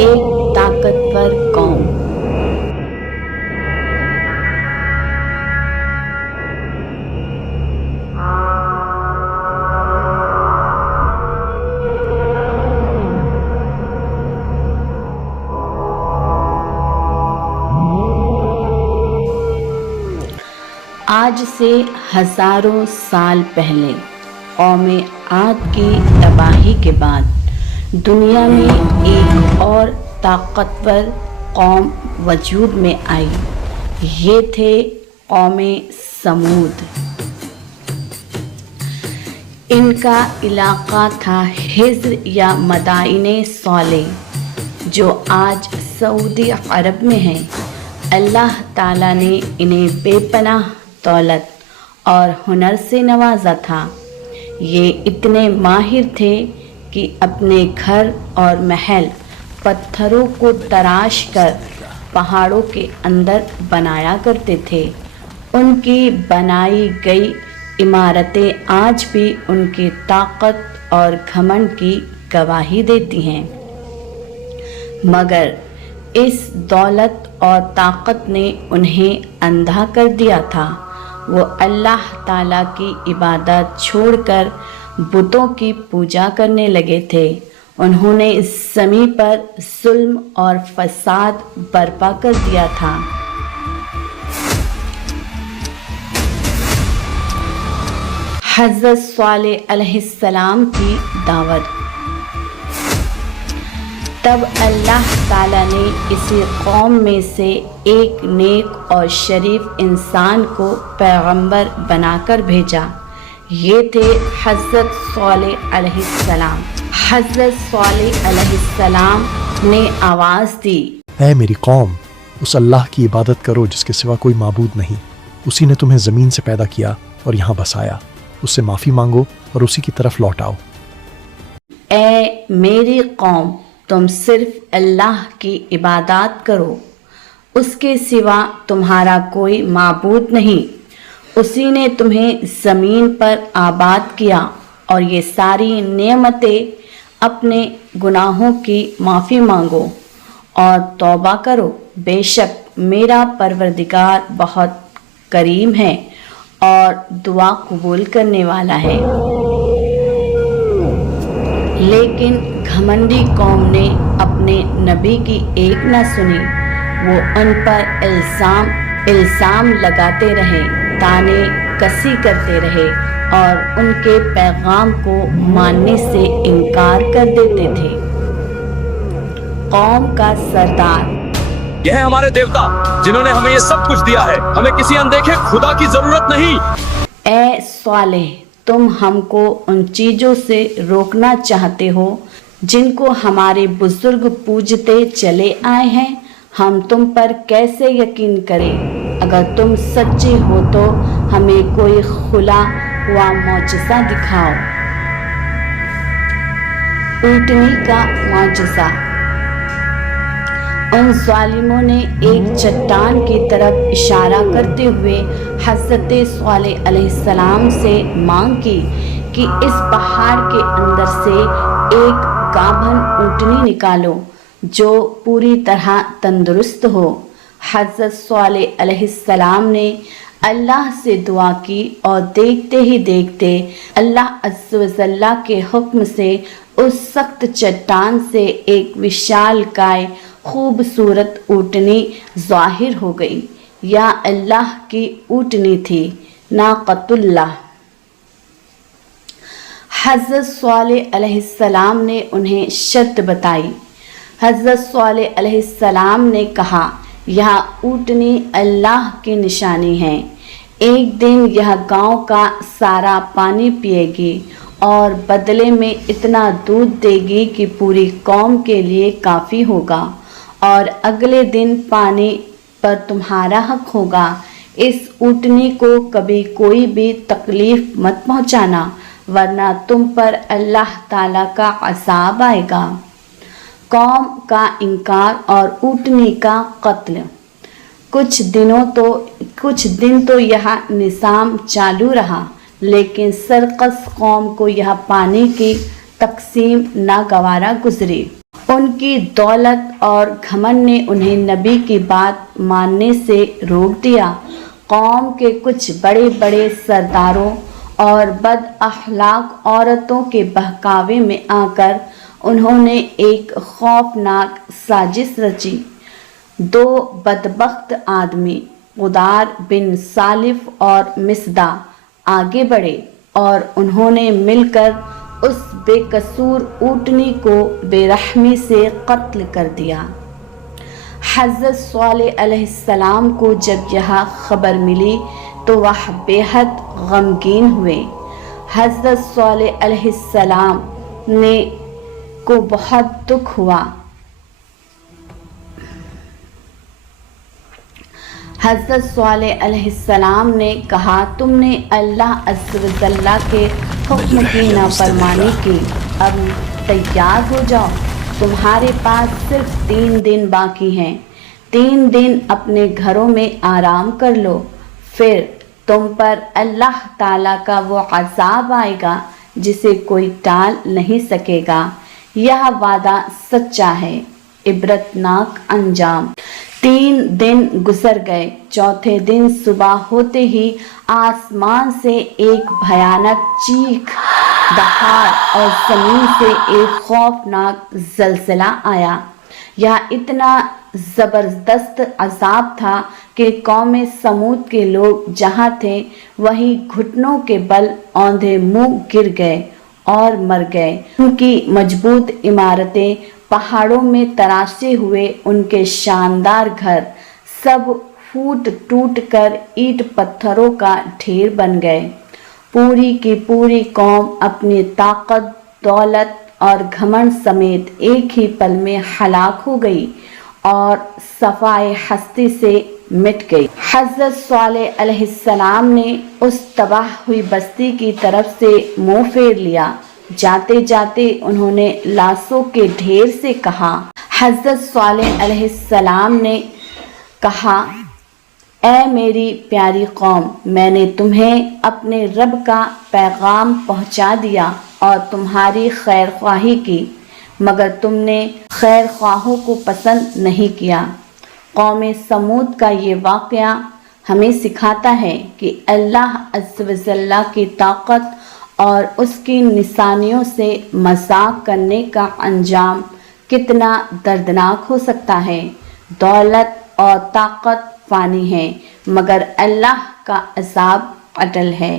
ایک طاقتور قوم۔ آج سے ہزاروں سال پہلے قوم عاد کی تباہی کے بعد دنیا میں ایک اور طاقتور قوم وجود میں آئی۔ یہ تھے قوم سمود۔ ان کا علاقہ تھا حجر یا مدائن صالح، جو آج سعودی عرب میں ہیں۔ اللہ تعالیٰ نے انہیں بے پناہ دولت اور ہنر سے نوازا تھا۔ یہ اتنے ماہر تھے کہ اپنے گھر اور محل پتھروں کو تراش کر پہاڑوں کے اندر بنایا کرتے تھے۔ ان کی بنائی گئی عمارتیں آج بھی ان کی طاقت اور گھمنڈ کی گواہی دیتی ہیں، مگر اس دولت اور طاقت نے انہیں اندھا کر دیا تھا۔ وہ اللہ تعالیٰ کی عبادت چھوڑ کر بتوں کی پوجا کرنے لگے تھے۔ انہوں نے اس زمین پر ظلم اور فساد برپا کر دیا تھا۔ حضرت صالح علیہ السلام کی دعوت۔ تب اللہ تعالیٰ نے اسی قوم میں سے ایک نیک اور شریف انسان کو پیغمبر بنا کر بھیجا۔ یہ تھے حضرت صالح علیہ السلام۔ حضرت صالح علیہ السلام نے آواز دی، اے میری قوم، اس اللہ کی عبادت کرو جس کے سوا کوئی معبود نہیں۔ اسی نے تمہیں زمین سے پیدا کیا اور یہاں بسایا۔ اس سے معافی مانگو اور اسی کی طرف لوٹ آؤ۔ اے میری قوم، تم صرف اللہ کی عبادات کرو، اس کے سوا تمہارا کوئی معبود نہیں۔ اسی نے تمہیں زمین پر آباد کیا اور یہ ساری نعمتیں۔ اپنے گناہوں کی معافی مانگو اور توبہ کرو، بے شک میرا پروردگار بہت کریم ہے اور دعا قبول کرنے والا ہے۔ لیکن گھمنڈی قوم نے اپنے نبی کی ایک نہ سنی۔ وہ ان پر الزام لگاتے رہے، طعنے کسی کرتے رہے اور ان کے پیغام کو ماننے سے انکار کر دیتے تھے۔ قوم کا سردار، یہ ہے ہمارے دیوتا جنہوں نے ہمیں یہ سب کچھ دیا ہے، ہمیں کسی اندیکھے خدا کی ضرورت نہیں۔ اے صالح، تم ہم کو ان چیزوں سے روکنا چاہتے ہو جن کو ہمارے بزرگ پوجتے چلے آئے ہیں۔ ہم تم پر کیسے یقین کریں؟ اگر تم سچے ہو تو ہمیں کوئی کھلا ہوا معجزہ دکھاؤ۔ اونٹنی کا معجزہ۔ ان ظالموں نے ایک چٹان کی طرف اشارہ کرتے ہوئے حضرت صالح علیہ السلام سے مانگ کی کہ اس پہاڑ کے اندر سے ایک گابھن اونٹنی نکالو جو پوری طرح تندرست ہو۔ حضرت صالح علیہ السلام نے اللہ سے دعا کی اور دیکھتے ہی دیکھتے اللہ عز و جل کے حکم سے اس سخت چٹان سے ایک وشال کائے خوبصورت اونٹنی ظاہر ہو گئی۔ یا اللہ کی اونٹنی تھی، ناقۃ اللہ۔ حضرت صالح علیہ السلام نے انہیں شرط بتائی۔ حضرت صالح علیہ السلام نے کہا، یہ اونٹنی اللہ کی نشانی ہے۔ ایک دن یہ گاؤں کا سارا پانی پیے گی اور بدلے میں اتنا دودھ دے گی کہ پوری قوم کے لیے کافی ہوگا، اور اگلے دن پانی پر تمہارا حق ہوگا۔ اس اونٹنی کو کبھی کوئی بھی تکلیف مت پہنچانا، ورنہ تم پر اللہ تعالیٰ کا عذاب آئے گا۔ قوم کا انکار اور اونٹنی کا قتل۔ کچھ دن تو یہ نظام چالو رہا، لیکن سرکش قوم کو یہ پانی کی تقسیم ناگوارا گزری۔ ان کی دولت اور گھمنڈ نے انہیں نبی کی بات ماننے سے روک دیا۔ قوم کے کچھ بڑے بڑے سرداروں اور بد اخلاق عورتوں کے بہکاوے میں آ کر انہوں نے ایک خوفناک سازش رچی۔ دو بدبخت آدمی قدار بن سالف اور مصدع آگے بڑھے اور انہوں نے مل کر اس بے قصور اونٹنی کو بے رحمی سے قتل کر دیا۔ حضرت صالح علیہ السلام کو جب یہ خبر ملی تو وہ بے حد غمگین ہوئے۔ حضرت صالح علیہ السلام کو بہت دکھ ہوا۔ حضرت صالح علیہ السلام نے کہا، تم نے اللہ عز و جل کے حکم کی نافرمانی کی، اب تیار ہو جاؤ، تمہارے پاس صرف 3 دن باقی ہیں۔ 3 دن اپنے گھروں میں آرام کر لو، پھر تم پر اللہ تعالیٰ کا وہ عذاب آئے گا جسے کوئی ٹال نہیں سکے گا۔ یہ وعدہ سچا ہے۔ عبرتناک انجام۔ 3 دن گزر گئے۔ چوتھے دن صبح ہوتے ہی آسمان سے ایک بھیانک چیخ دہاڑ اور زمین سے ایک خوفناک زلزلہ آیا۔ یہ اتنا زبردست عذاب تھا کہ قوم سمود کے لوگ جہاں تھے وہیں گھٹنوں کے بل اوندھے منہ گر گئے اور مر گئے۔ ان کی مضبوط عمارتیں، پہاڑوں میں تراشے ہوئے ان کے شاندار گھر سب پھوٹ ٹوٹ کر اینٹ پتھروں کا ڈھیر بن گئے۔ پوری کی پوری قوم اپنی طاقت، دولت اور گھمنڈ سمیت ایک ہی پل میں ہلاک ہو گئی اور صفائے ہستی سے مٹ گئی۔ حضرت صالح علیہ السلام نے اس تباہ ہوئی بستی کی طرف سے منہ پھیر لیا۔ جاتے جاتے انہوں نے لاشوں کے ڈھیر سے کہا۔ حضرت صالح علیہ السلام نے کہا، اے میری پیاری قوم، میں نے تمہیں اپنے رب کا پیغام پہنچا دیا اور تمہاری خیر خواہی کی، مگر تم نے خیر خواہوں کو پسند نہیں کیا۔ قوم سمود کا یہ واقعہ ہمیں سکھاتا ہے کہ اللہ عز و جل کی طاقت اور اس کی نشانیوں سے مذاق کرنے کا انجام کتنا دردناک ہو سکتا ہے۔ دولت اور طاقت فانی ہے، مگر اللہ کا عذاب اٹل ہے۔